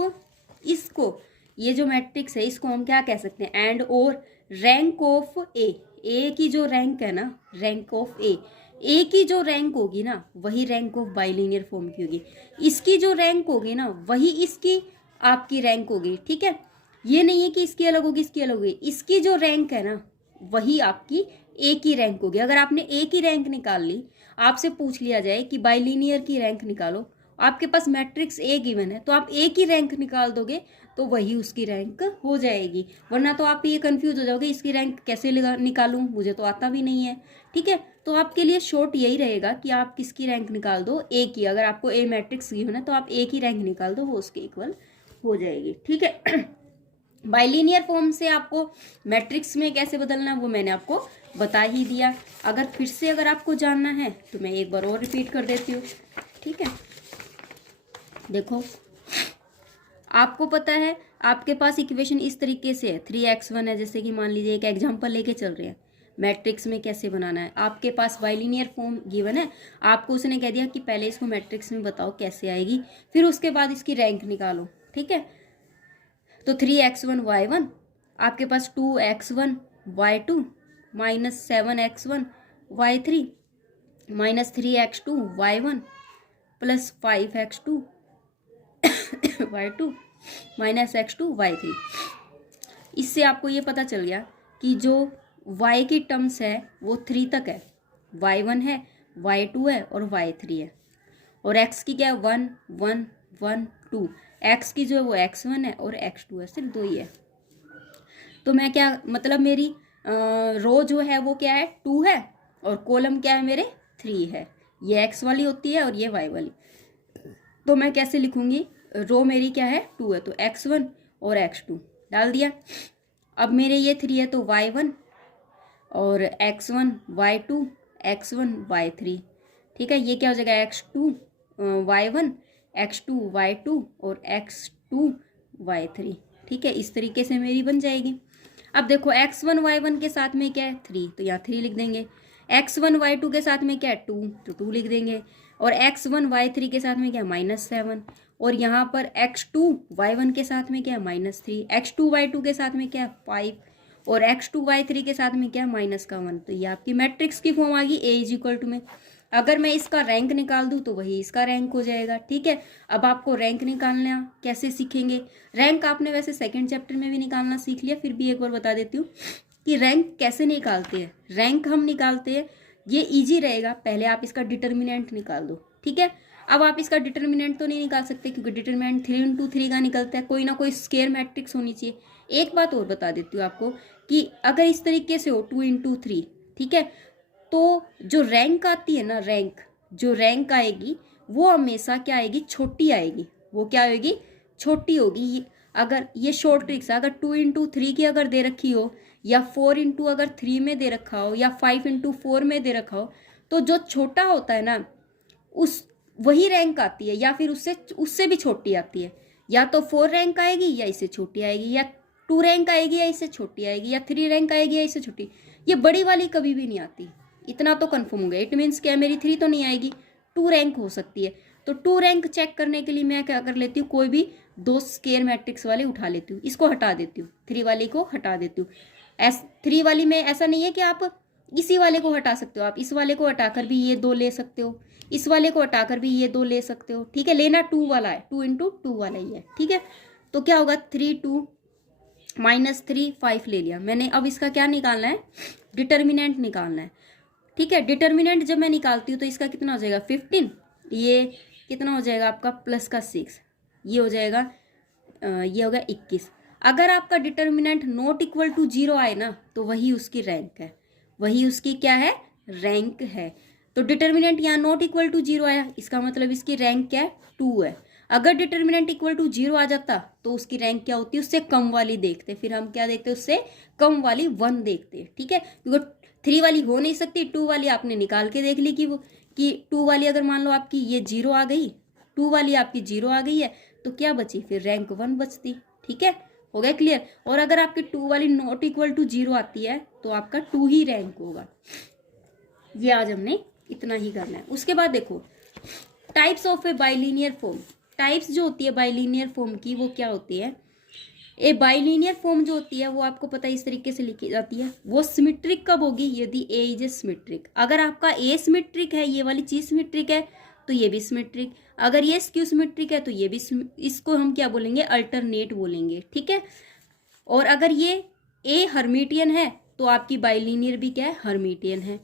इसको ये जो मैट्रिक्स है इसको हम क्या कह सकते हैं, एंड और रैंक ऑफ ए की जो रैंक है ना, रैंक ऑफ ए की जो रैंक होगी ना, वही रैंक ऑफ बाइलिनियर फॉर्म की होगी। इसकी जो रैंक होगी ना, वही इसकी आपकी रैंक होगी। ठीक है, ये नहीं है कि इसकी अलग होगी, इसकी अलग होगी, इसकी जो रैंक है ना वही आपकी ए की रैंक होगी। अगर आपने ए की रैंक निकाल ली, आपसे पूछ लिया जाए कि बाइलिनियर की रैंक निकालो, आपके पास मैट्रिक्स ए गिवन है, तो आप ए की रैंक निकाल दोगे तो वही उसकी रैंक हो जाएगी। वरना तो आप ये कंफ्यूज हो जाओगे, इसकी रैंक कैसे निकालूं, मुझे तो आता भी नहीं है। ठीक है, तो आपके लिए शॉर्ट यही रहेगा कि आप किसकी रैंक निकाल दो, ए की। अगर आपको ए मैट्रिक्स गिवन है तो आप ए की रैंक निकाल दो, वो उसके इक्वल हो जाएगी। ठीक है, बाइलिनियर फॉर्म से आपको मैट्रिक्स में कैसे बदलना वो मैंने आपको बता ही दिया। अगर फिर से अगर आपको जानना है तो मैं एक बार और रिपीट कर देती हूँ। ठीक है, देखो आपको पता है आपके पास इक्वेशन इस तरीके से है, 3x1 है, जैसे कि मान लीजिए एक एग्जांपल लेके चल रहे हैं, मैट्रिक्स में कैसे बनाना है। आपके पास बाइलिनियर फॉर्म गिवन है, आपको उसने कह दिया कि पहले इसको मैट्रिक्स में बताओ कैसे आएगी, फिर उसके बाद इसकी रैंक निकालो। ठीक है, तो 3x1 y1, आपके पास 2x1 y2 minus 7x1 y3 minus 3x2 y1 plus 5x2 y2 minus x2 y3। इससे आपको ये पता चल गया कि जो y की टर्म्स है वो 3 तक है, y1 है, y2 है और y3 है, और x की क्या है 1 1 1 2, x की जो है वो x1 है और x2 है, सिर्फ 2 ही है। तो मैं क्या मतलब, मेरी रो जो है वो क्या है 2 है और कॉलम क्या है मेरे 3 है। ये x वाली होती है और ये y वाली। तो मैं कैसे लिखूंगी, रो मेरी क्या है 2 है, तो x1 और x2 डाल दिया। अब मेरे ये 3 है तो y1 और x1 y2 x1 y3। ठीक है, ये क्या हो जाएगा x2 y1 x2 y2 और x2 y3। ठीक है, इस तरीके से मेरी बन जाएगी। अब देखो x1 y1 के साथ में क्या है 3, तो यहाँ 3 लिख देंगे। x1 y2 के साथ में क्या है 2, तो 2 लिख देंगे। और x1 y3 के साथ में क्या है -7। और यहाँ पर x2 y1 के साथ में क्या है -3, x2 y2 के साथ में क्या है 5, और x2 y3 के साथ में क्या है -1। तो ये आपकी मैट्रिक्स की फॉर्म आ गई A में। अगर मैं इसका रैंक निकाल दूं तो वही इसका रैंक हो जाएगा। ठीक है, अब आपको रैंक निकालना कैसे सीखेंगे। रैंक आपने वैसे सेकंड चैप्टर में भी निकालना सीख लिया, फिर भी एक बार बता देती हूँ कि रैंक कैसे निकालते हैं। रैंक हम निकालते हैं, ये इजी रहेगा। पहले आप इसका डिटर्मिनेंट निकाल दो। ठीक है, अब आप इसका डिटर्मिनेंट तो नहीं निकाल सकते क्योंकि डिटर्मिनेंट 3 × 3 का निकलता है, कोई ना कोई स्केयर मैट्रिक्स होनी चाहिए। एक बात और बता देती हूँ आपको कि अगर इस तरीके से हो 2 × 3, ठीक है, तो जो रैंक आती है ना, जो रैंक आएगी वो हमेशा क्या आएगी, छोटी आएगी। वो क्या आएगी, छोटी होगी। अगर ये शॉर्ट ट्रिक्स है, अगर 2 × 3 की अगर दे रखी हो, या 4 × अगर 3 में दे रखा हो, या 5 × 4 में दे रखा हो, तो जो छोटा होता है ना उस वही रैंक आती है, या फिर उससे भी छोटी आती है। या तो 4 रैंक आएगी या इससे छोटी आएगी, या 2 रैंक आएगी या इससे छोटी आएगी, या 3 रैंक आएगी या इससे छोटी। ये बड़ी वाली कभी भी नहीं आती, इतना तो कन्फर्म हो गया। इट मीन्स क्या, मेरी 3 तो नहीं आएगी, 2 रैंक हो सकती है। तो 2 रैंक चेक करने के लिए मैं क्या कर लेती हूँ, कोई भी 2 स्केयर मैट्रिक्स वाले उठा लेती हूँ, इसको हटा देती हूँ, 3 वाले को हटा देती हूँ। 3 वाली में ऐसा नहीं है कि आप इसी वाले को हटा सकते हो, आप इस वाले को हटाकर भी ये 2 ले सकते हो, इस वाले को हटाकर भी ये 2 ले सकते हो। ठीक है, लेना 2 वाला है, 2 × 2 वाला ही है। ठीक है, तो क्या होगा 3 2 -3 5 ले लिया मैंने। अब इसका क्या निकालना है, डिटर्मिनेंट निकालना है। ठीक है, डिटर्मिनेंट जब मैं निकालती हूँ तो इसका कितना हो जाएगा 15, ये कितना हो जाएगा आपका प्लस का 6, ये हो जाएगा ये होगा 21। अगर आपका डिटर्मिनेंट नॉट इक्वल टू 0 आए ना तो वही उसकी रैंक है, वही उसकी क्या है, रैंक है। तो डिटर्मिनेंट यहाँ नॉट इक्वल टू 0 आया, इसका मतलब इसकी रैंक क्या है, 2 है। अगर डिटर्मिनेंट इक्वल टू 0 आ जाता तो उसकी रैंक क्या होती है, उससे कम वाली देखते, फिर हम क्या देखते हैं, उससे कम वाली 1 देखते हैं। ठीक है, क्योंकि 3 वाली हो नहीं सकती, 2 वाली आपने निकाल के देख ली कि 2 वाली अगर मान लो आपकी ये 0 आ गई, 2 वाली आपकी 0 आ गई है, तो क्या बची, फिर रैंक 1 बचती। ठीक है, हो गया क्लियर। और अगर आपकी 2 वाली नॉट इक्वल टू 0 आती है तो आपका 2 ही रैंक होगा। ये आज हमने इतना ही करना है। उसके बाद देखो types of A bilinear form. Types जो होती है बाइलिनियर फॉर्म की वो क्या होती है, ए बाइलिनियर फॉर्म जो होती है वो आपको पता है इस तरीके से लिखी जाती है। वो सिमेट्रिक कब होगी, यदि ए इज ए सिमेट्रिक। अगर आपका ए सिमेट्रिक है, ये वाली चीज सिमेट्रिक है, तो ये भी सिमेट्रिक। अगर ये स्क्यू सिमेट्रिक है तो ये भी, इसको हम क्या बोलेंगे, अल्टरनेट बोलेंगे। ठीक है, और अगर ये ए हर्मिटियन है तो आपकी बाइलिनियर भी क्या है, हर्मिटियन है।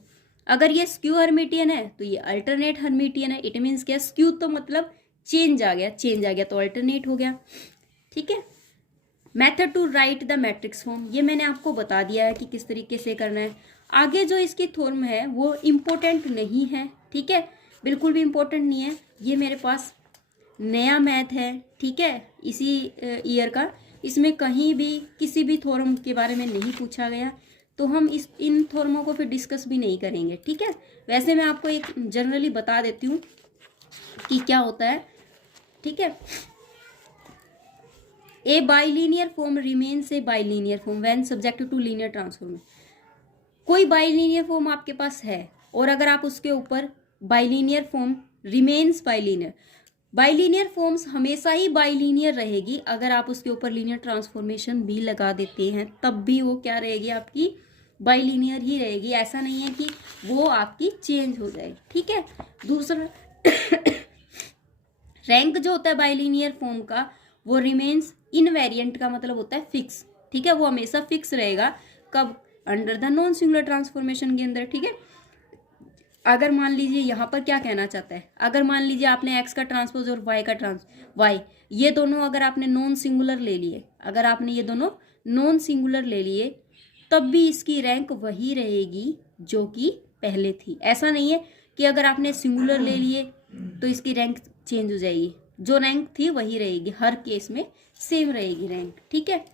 अगर ये स्क्यू हर्मिटियन है तो ये अल्टरनेट हर्मिटियन है। इट मीन्स क्या, स्क्यू तो मतलब चेंज आ गया तो अल्टरनेट हो गया। ठीक है, method to write the matrix form, ये मैंने आपको बता दिया है कि किस तरीके से करना है। आगे जो इसकी फॉर्म है वो इम्पोर्टेंट नहीं है। ठीक है, बिल्कुल भी इम्पोर्टेंट नहीं है। ये मेरे पास नया मैथ है, ठीक है, इसी ईयर का। इसमें कहीं भी किसी भी थ्योरम के बारे में नहीं पूछा गया, तो हम इन थ्योरमों को फिर डिस्कस भी नहीं करेंगे। ठीक है, वैसे मैं आपको एक जनरली बता देती हूँ कि क्या होता है। ठीक है, a bilinear form remains a bilinear form when subject to linear transform. कोई बाइलिनियर फॉर्म आपके पास है और अगर आप उसके ऊपर bilinear form remains bilinear, bilinear forms हमेशा ही बाइलिनियर रहेगी। अगर आप उसके ऊपर लीनियर ट्रांसफॉर्मेशन भी लगा देते हैं तब भी वो क्या रहेगी, आपकी बाइलिनियर ही रहेगी। ऐसा नहीं है कि वो आपकी चेंज हो जाएगी। ठीक है, दूसरा रैंक जो होता है बाइलिनियर फॉर्म का वो रिमेन्स इनवेरिएंट का मतलब होता है फिक्स। ठीक है, वो हमेशा फिक्स रहेगा। कब, under the non singular transformation के अंदर। ठीक है, अगर मान लीजिए यहाँ पर क्या कहना चाहता है, अगर मान लीजिए आपने x का ट्रांसपोज और y का y, ये दोनों अगर आपने नॉन सिंगुलर ले लिए, अगर आपने ये दोनों नॉन सिंगुलर ले लिए तब भी इसकी रैंक वही रहेगी जो कि पहले थी। ऐसा नहीं है कि अगर आपने सिंगुलर ले लिए तो इसकी रैंक चेंज हो जाएगी, जो रैंक थी वही रहेगी, हर केस में सेम रहेगी रैंक। ठीक है,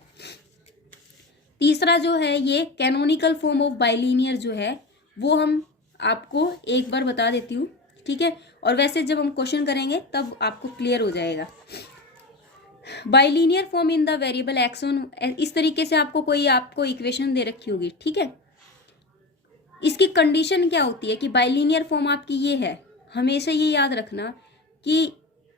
तीसरा जो है ये कैनोनिकल फॉर्म ऑफ बाइलिनियर जो है वो हम आपको एक बार बता देती हूँ। ठीक है, और वैसे जब हम क्वेश्चन करेंगे तब आपको क्लियर हो जाएगा। Bilinear form in the variable x1, इस तरीके से आपको इक्वेशन दे रखी होगी। ठीक है, इसकी कंडीशन क्या होती है कि बाइलिनियर फॉर्म आपकी ये है, हमेशा ये याद रखना कि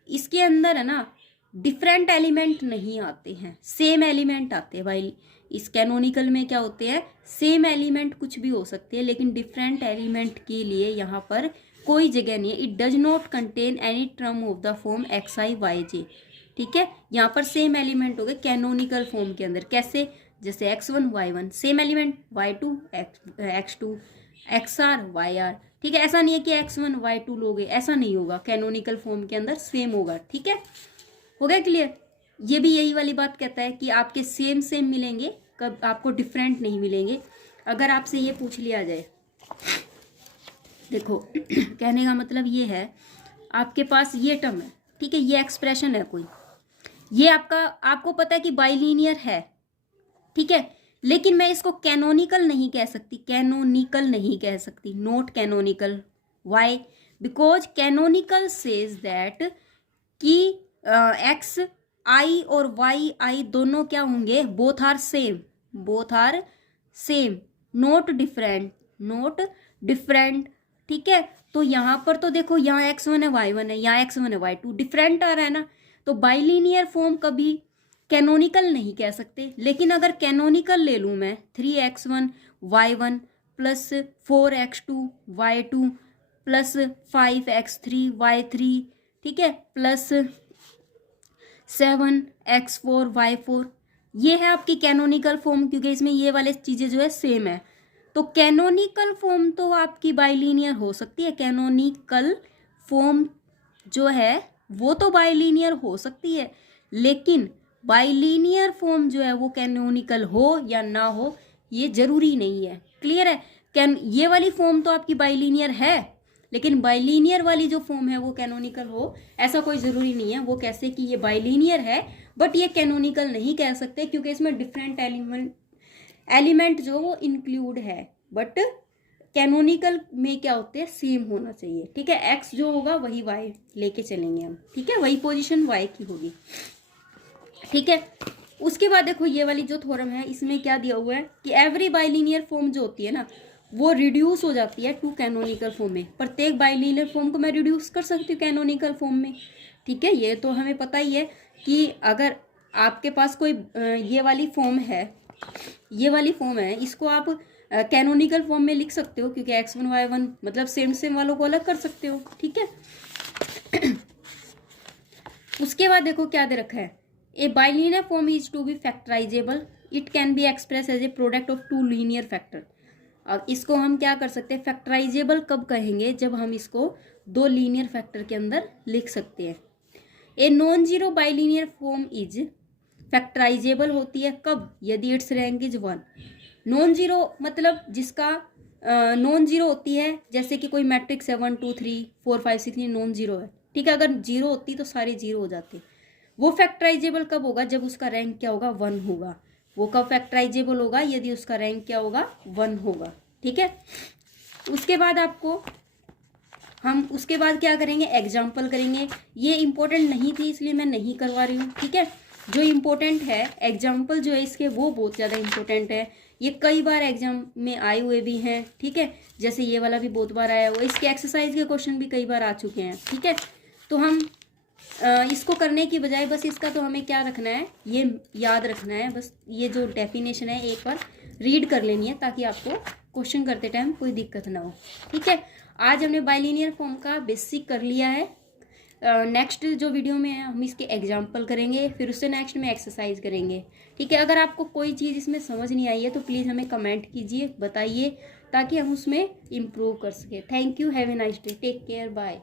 इसके अंदर है ना डिफरेंट एलिमेंट नहीं आते हैं, सेम एलिमेंट आते हैं। वाइल इस कैनोनिकल में क्या होते हैं, सेम एलिमेंट कुछ भी हो सकते हैं, लेकिन डिफरेंट एलिमेंट के लिए यहाँ पर कोई जगह नहीं है। It does not contain any term of the form x i y j, ठीक है। यहाँ पर सेम एलिमेंट हो गए कैनोनिकल फॉर्म के अंदर, कैसे, जैसे x1 y1 same element, y2 x2 xr yr, ठीक है। ऐसा नहीं है कि x1 y2 लोगे, ऐसा नहीं होगा, कैनोनिकल फॉर्म के अंदर सेम होगा, ठीक है। हो गया क्लियर। ये भी यही वाली बात कहता है कि आपके सेम सेम मिलेंगे, कब आपको डिफरेंट नहीं मिलेंगे। अगर आपसे ये पूछ लिया जाए, देखो कहने का मतलब ये है, आपके पास ये टर्म है, ठीक है, ये एक्सप्रेशन है कोई, ये आपको पता है कि बाइलिनियर है, ठीक है, लेकिन मैं इसको कैनोनिकल नहीं कह सकती, कैनोनिकल नहीं कह सकती, not canonical. Why? Because canonical says that कि एक्स आई और वाई आई दोनों क्या होंगे, both are same, both are same, not different, not different, ठीक है। तो यहाँ पर तो देखो, यहाँ x1 है y1 है, यहाँ x1 है y2, डिफरेंट आ रहा है ना, तो बाइलिनियर फॉर्म कभी कैनोनिकल नहीं कह सकते। लेकिन अगर कैनोनिकल ले लूँ मैं 3x1 y1 plus 4x2 y2 plus 5x3 y3, ठीक है, प्लस 7x4 y4, ये है आपकी कैनोनिकल फॉर्म, क्योंकि इसमें ये वाले चीज़ें जो है सेम है। तो कैनोनिकल फॉर्म तो आपकी बाइलिनियर हो सकती है, कैनोनिकल फॉर्म जो है वो तो बाइलिनियर हो सकती है, लेकिन बाइलिनियर फॉर्म जो है वो कैनोनिकल हो या ना हो ये जरूरी नहीं है। क्लियर है? ये वाली फॉर्म तो आपकी बाइलिनियर है, लेकिन बाइलिनियर वाली जो फॉर्म है वो कैनोनिकल हो ऐसा कोई ज़रूरी नहीं है। वो कैसे कि ये बाइलिनियर है बट ये कैनोनिकल नहीं कह सकते, क्योंकि इसमें डिफरेंट एलिमेंट जो वो इंक्लूड है, बट कैनोनिकल में क्या होते हैं, सेम होना चाहिए, ठीक है। एक्स जो होगा वही वाई लेके चलेंगे हम, ठीक है, वही पोजीशन वाई की होगी, ठीक है। उसके बाद देखो ये वाली जो थ्योरम है, इसमें क्या दिया हुआ है कि एवरी बाइलिनियर फॉर्म जो होती है ना वो रिड्यूस हो जाती है टू कैनोनिकल फॉर्म में। प्रत्येक बाइलिनियर फॉर्म को मैं रिड्यूस कर सकती हूँ कैनोनिकल फॉर्म में, ठीक है। ये तो हमें पता ही है कि अगर आपके पास कोई ये वाली फॉर्म है, ये वाली फॉर्म है, इसको आप कैनोनिकल फॉर्म में लिख सकते हो, क्योंकि x1 y1 मतलब सेम सेम वालों को अलग कर सकते हो, ठीक है। उसके बाद देखो क्या दे रखा है, a bilinear form is to be factorisable, it can be express as a product of two linear factor. अब इसको हम क्या कर सकते हैं, फैक्टराइजेबल कब कहेंगे, जब हम इसको दो लीनियर फैक्टर के अंदर लिख सकते हैं। A non zero bilinear form is factorisable होती है कब, यदि it's rank is 1। Non zero मतलब जिसका नॉन जीरो होती है, जैसे कि कोई मैट्रिक्स है 1 2 3 4 5 6, ये नॉन जीरो है, ठीक है। अगर जीरो होती तो सारे जीरो हो जाते। वो फैक्टराइजेबल कब होगा, जब उसका रैंक क्या होगा, 1 होगा। वो कब फैक्टराइजेबल होगा, यदि उसका रैंक क्या होगा, 1 होगा, ठीक है। उसके बाद आपको हम उसके बाद क्या करेंगे, एग्जाम्पल करेंगे। ये इंपॉर्टेंट नहीं थी इसलिए मैं नहीं करवा रही हूँ, ठीक है। जो इम्पोर्टेंट है एग्जाम्पल जो है इसके, वो बहुत ज़्यादा इम्पोर्टेंट है। ये कई बार एग्जाम में आए हुए भी हैं, ठीक है, जैसे ये वाला भी बहुत बार आया हुआ, इसके एक्सरसाइज के क्वेश्चन भी कई बार आ चुके हैं, ठीक है। तो हम इसको करने की बजाय बस इसका तो हमें क्या रखना है, ये याद रखना है, बस ये जो डेफिनेशन है एक बार रीड कर लेनी है, ताकि आपको क्वेश्चन करते टाइम कोई दिक्कत ना हो, ठीक है। आज हमने बाइलिनियर फॉर्म का बेसिक कर लिया है। नेक्स्ट जो वीडियो में है हम इसके एग्जाम्पल करेंगे, फिर उससे नेक्स्ट में एक्सरसाइज करेंगे, ठीक है। अगर आपको कोई चीज़ इसमें समझ नहीं आई है तो प्लीज़ हमें कमेंट कीजिए, बताइए, ताकि हम उसमें इम्प्रूव कर सकें। Thank you, have a nice day, take care, bye.